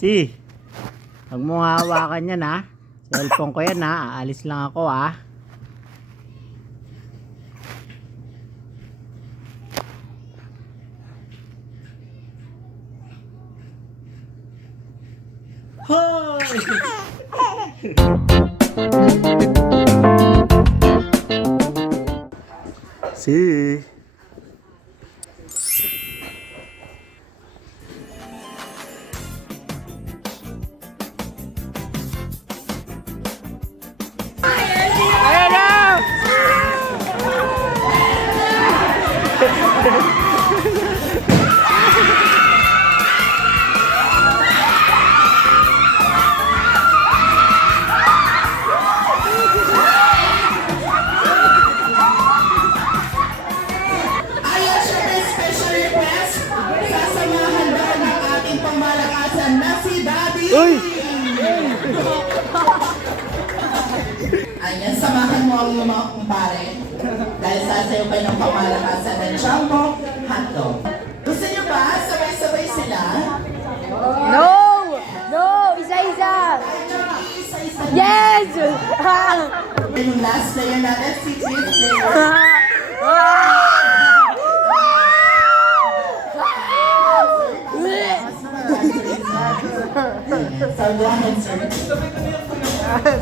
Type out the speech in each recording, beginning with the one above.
Si, huwag mo hawakan yan ha. Cellphone ko yan ha. Aalis lang ako ha. Si. Ayan na! Ayon sa may special request, sasamahan daw ng ating pamalakasan na si Daddy. Uy! Ayan, samahan mo ang mga kumpare. Dahil sasayaw kayo ng pamalakasan ng Jumbo Hotdog. Gusto niyo ba sabay-sabay sila? No! No! Isa-isa! Isa-isa. Yes! Yung last player natin, si fifth player. So, go ahead, sir.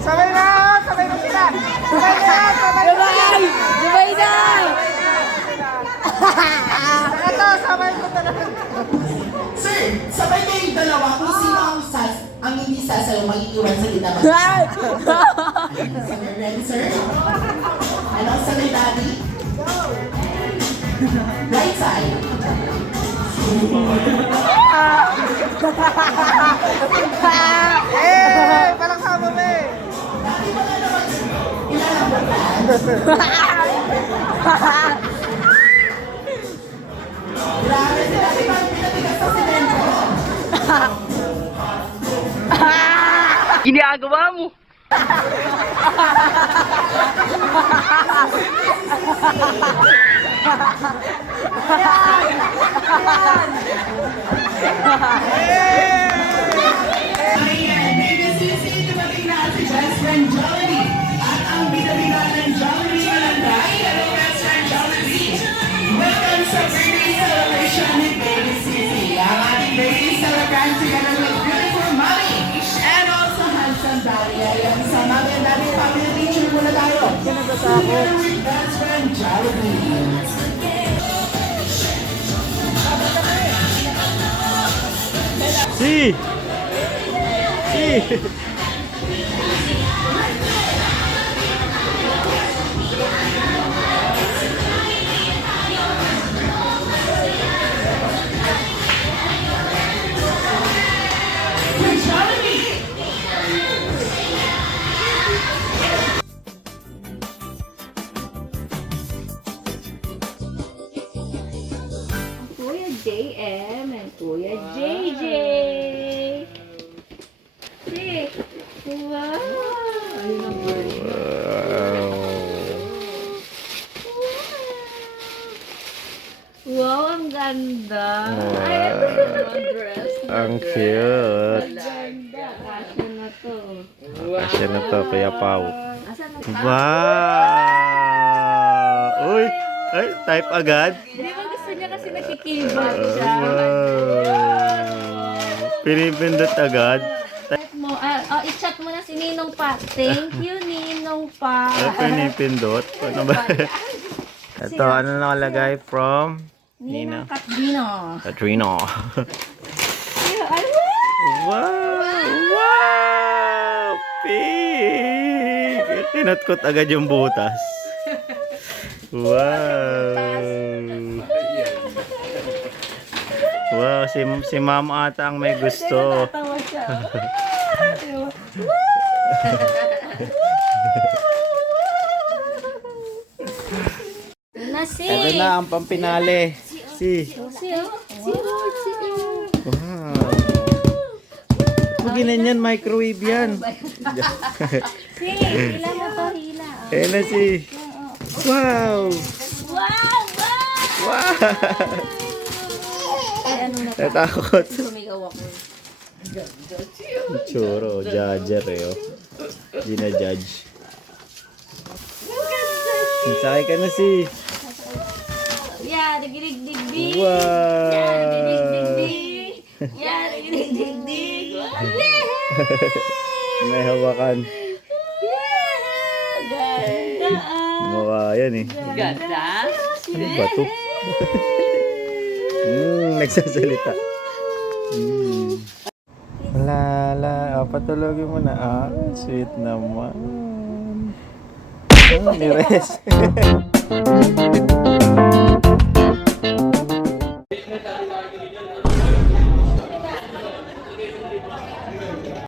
Sabay na! Sabay na sila! Sabay na! Sabay na! Sabay! Sabay na! Ito, sabay ko talaga. Sir, sabay kayong dalawa kung sino ang hindi sasayaw mag-iwan sa gitna. So, you're ready, sir? Ano sa may Daddy? Right side. Eh! Parang sama mo eh! Daddy, wala naman ilan ang butan. Grabe, si Daddy ba pinatigas sa simento? Ginagawa mo! Ayan, baby sisi, dumating na si best friend Jollibee. At ang bida-bida ng Jollibee Malanday. Hello, best friend Jollibee. Welcome sa birthday celebration ni baby sisi. Ang ating baby celebrant together with beautiful mommy and also handsome daddy. Ayan, sa mommy and daddy family picture muna tayo. Together with best friend Jollibee. Si! Si! With Jollibee. Kuya JM and Kuya JJ. Si. Wow. Ayun ang Wow, ang ganda. Ay, ito yung dress. Ang cute. Ganda. Kasya na to. Asya na to, Kuya Pao. Asan ang Wow! Uy! Ay, type agad. Di ba gusto niya kasi nakikeyboard siya? Pinipindot agad. Chat mo, i-chat mo na si Ninong pa. Thank you, Ninong pa. Ay, pinipindot. Ano ba? Ito, ano nakalagay from Ninang Katdino. Katrina. Ano? Wow! Wow! Pink! Tinatkot agad yung butas. Wow! Wow, si ma'am ata ang may gusto. Tawa siya. Nasi. Ito na ang pampinali. Si. Wow. Pag yan, microwave yan. Si, hila mo to, hila. Ayan na si. Wow! Wow! Wow! Ay, ano na pa? Natakot. Sumigaw ako. Churo, judger eh. Oh. Gina-judge. Sakay ka na si. Yeah, digirig-dig-dig. Wow! Yeah, digirig-dig-dig. Yeah, digirig-dig-dig. May hawakan. Yeah, ganda ah. Mukha yan eh. Ganda. Ano ba to? Nagsasalita. Lala, patulogin mo na. Sweet naman. Ni Res.